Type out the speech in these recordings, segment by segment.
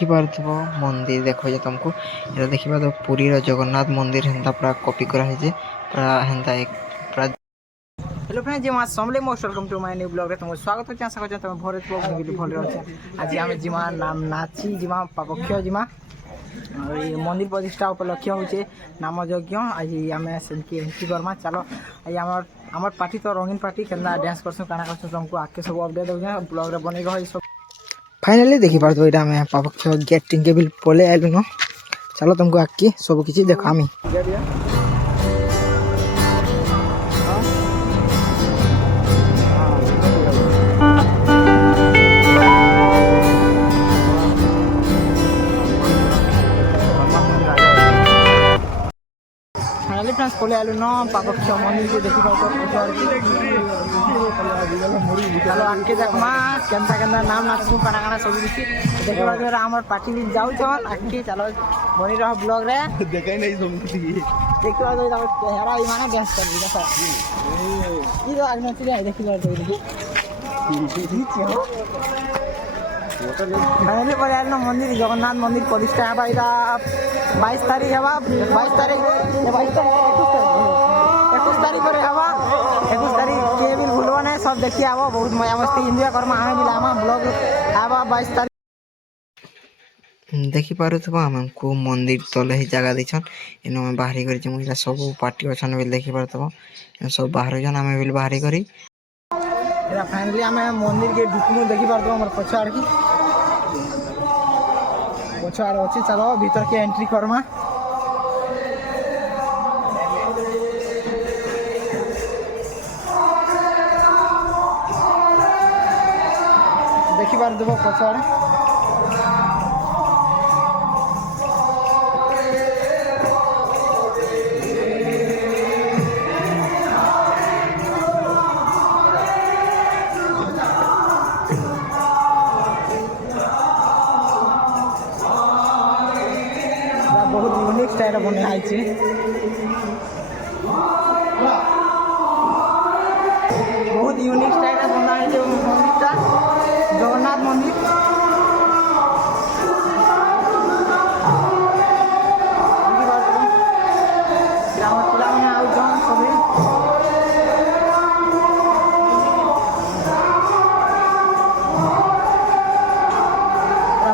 ଦେଖିପାରୁଥିବ ମନ୍ଦିର ଦେଖ ଯେ ତମକୁ ଏଟା ଦେଖିପାରୁଥିବ ପୁରୀର ଜଗନ୍ନାଥ ମନ୍ଦିର ହେନ୍ତା ପୁରା କପି କରାହେଇଛି ପୁରା ହେନ୍ତା ପୁରା। हेलो फ्रेंड्स जी समले most welcome to my new blog रे तुम स्वागत होचे आशा करछे तुम भरे थो भी भले रहछे। आज हम जिमा नाम नाची जिमा पापक्ष जिमा और ये मंदिर प्रतिष्ठा उपलक्ष्य होचे नाम यज्ञ। आज आमे सेनकी एंट्री करमा चलो। आज हमर पार्टी तो रंगीन पार्टी केना डांस करसु काना करसु तुमको आके सब अपडेट दोगे ब्लॉग रे बनै रही सब। फाइनली देखि पारतो एटा में पापक्ष गेटिंग के बिल पले आइलु न। चलो तुमको आके सब किछि देखामी। फाइनली फ्रेंड्स पले आलु न पापक्ष मंदिर को देखि पातो। चलो आके देखमा केनता केनता नाम नाचू काना काना सब किछि देखि पातो। हमर पार्टी भी जाउ छन आके चलो बनी रह ब्लॉग रे देखाइ नै सब किछि देखि पातो। हेरा ई माने डांस कर देखो ई तो आगना चिरे देखि पातो देखि हो। फाइनली पले आलु न मंदिर जगन्नाथ मंदिर प्रतिष्ठा हेबा इरा 22 तारीख हेबा 22 तारीख 21 तारीख रे हेबा 21 तारीख के भी भूलवा नै सब देखि आबो बहुत मजा मस्ती एंजॉय करमा हमें भी लामा ब्लॉग आबा 22 तारीख। देखि पारुथबो हमको मंदिर तले ही जगह दिछन इनो में बाहरी करी जे सब पार्टी अछन बिल देखि पारुथबो सब बाहर जन हमें बिल बाहरी करी एरा फाइनली हमें मंदिर के ढुकमु देखि पारुथबो हमर पछाड़ की पछाड़ अछि। चलो भीतर के एंट्री करमा। देखि पारुथबो पछाड़ बहुत यूनिक स्टाइल बने आइছে बहुत यूनिक स्टाइल बना है जो मंदिरटा जगन्नाथ मंदिर। ग्राम पिला माने आउ जन सभी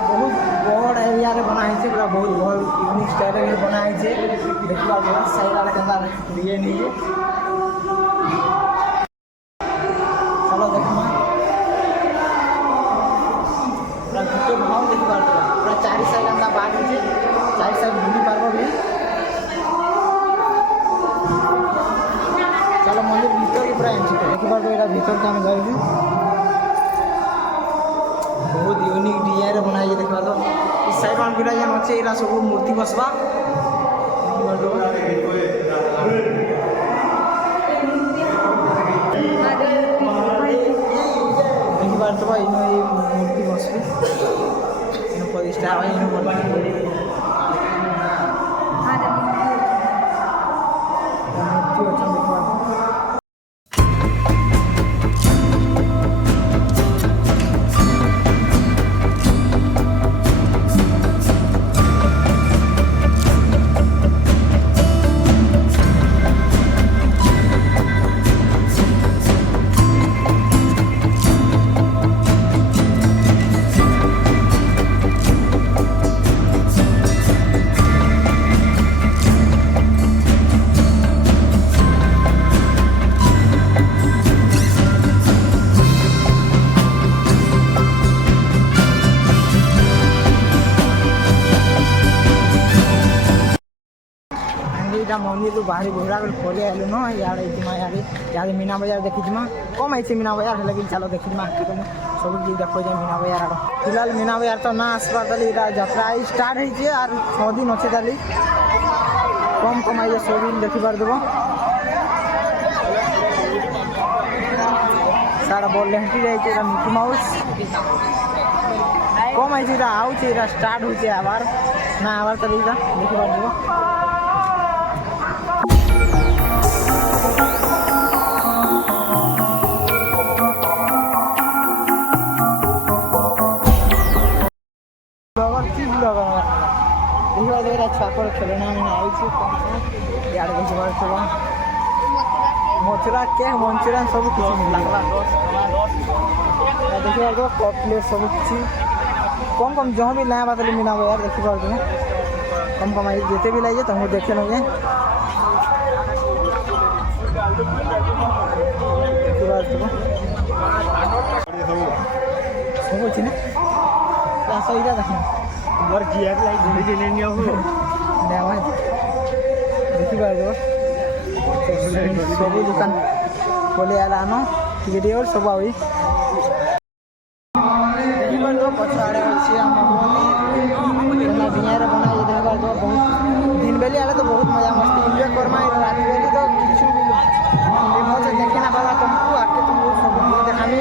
बहुत बड़ एरिया रे बना है पूरा बहुत भल यूनिक स्टाइल रे बना है देखला बहुत सही वाला केंदा लिए नहीं। चलो देखमा पूरा गुटे भाव देखि पारतो पूरा चारि साइड अंदा बाग है चारि साइड घूमी पारबो भी। चलो मंदिर भीतर के पूरा एंट्री देखि पारतो एरा भीतर के हम जाइबी बहुत यूनिक डिजाइन रे बनाई देखि पारतो। इस साइड वन बिरा जन अछि एरा सब मूर्ति बसबा देखि पारतो भाई नो ये मूर्ति बसबी नो प्रतिष्ठा भाई नो मूर्ति अच्छा देखि पारतो। मंदिर तो बाहरी बोहरा पड़े आलु न यार यार मीना बाजार देखी कम आई मीना बाजार लेकिन चलो देखी सब चीज देखो जाए मीना बाजार फिलहाल मीना बाजार तो ना आसपा ताली यात्रा स्टार्ट होइए और 6 दिन अच्छे ताली कम कम आई सब दिन देखी पार देव सारा बोल हेटी जाइए मिकी माउस कम आई आउे स्टार्ट होइए आबार ना आबार ताली देखी पार देव। खेलना मैंने आई थी यार कुछ बार चला मथुरा के मंचूरियन सब कुछ मिला देखिए यार कप प्लेट सब कुछ कम कम जहाँ भी नया बात मिला हुआ यार देखिए बार तुम्हें कम कम आई जिते भी लाइए तुमको देखे लोगे सब अच्छी ना सही देखें देखी पार सब दुकान खोले आलानो टिके और सब आई देखी पार तो पछाड़े अच्छे भियारे बना ये देखी पार तो बहुत दिन बेली आले तो बहुत मजा मस्ती एंजॉय करमा रात बेली तो किछु भी मजा देखे ना पावा तुमको आके तुमको सब देखामी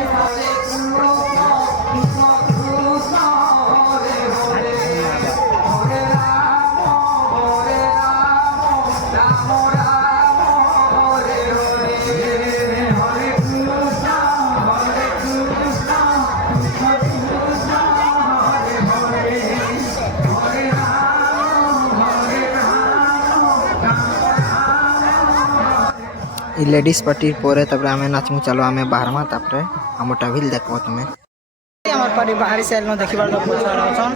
लेडीज पार्टी पर तब आम नाचमु चलो आम बाहरमा तापर आमटा भी देख तुम्हें हमार पार्टी बाहरी से एलो देखी बार पछाड़ अछन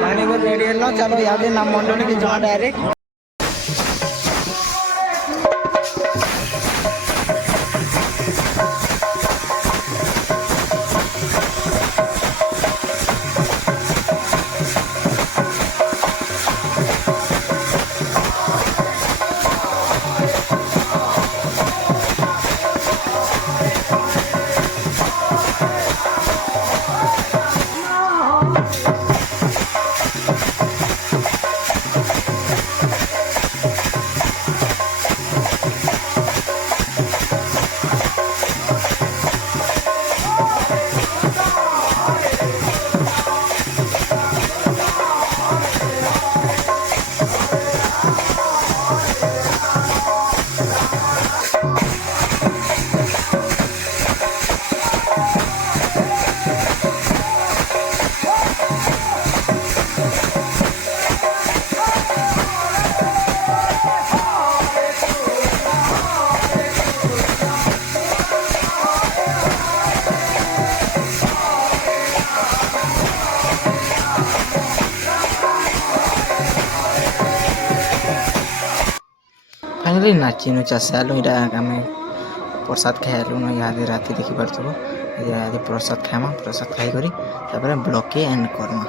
बाहरी को रेडी एलो चलो याद नाम मंडली के जमा डायरेक्ट फाइनली नाची नुचा सालू इटा आम प्रसाद खाइलु न यहाँ राति देखी पार्थ यहाँ प्रसाद खाइमा प्रसाद खाई करी तापर ब्लॉक के एंड करमा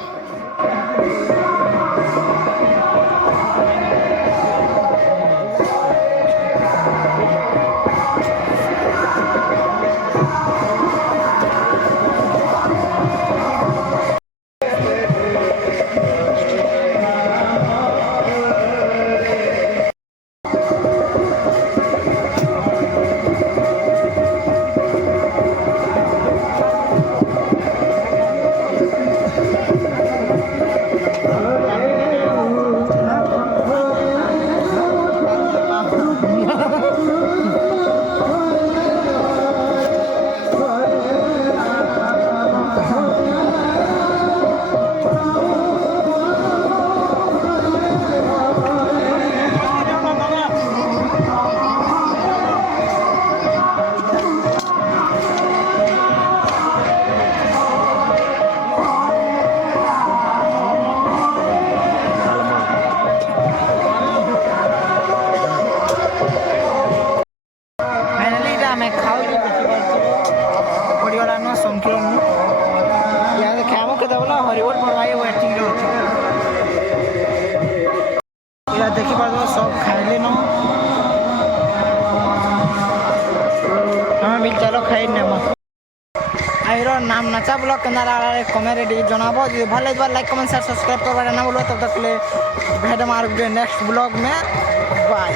देखी पार सब खाइले न हमें भी चलो खाई नेमा आइर नाम नाचा ब्लॉग के कमेंट जनाब भल लगे लाइक कमेंट शेयर सब्सक्राइब करवा ना बोलो तब तक भेट मार नेक्स्ट ब्लॉग में बाय।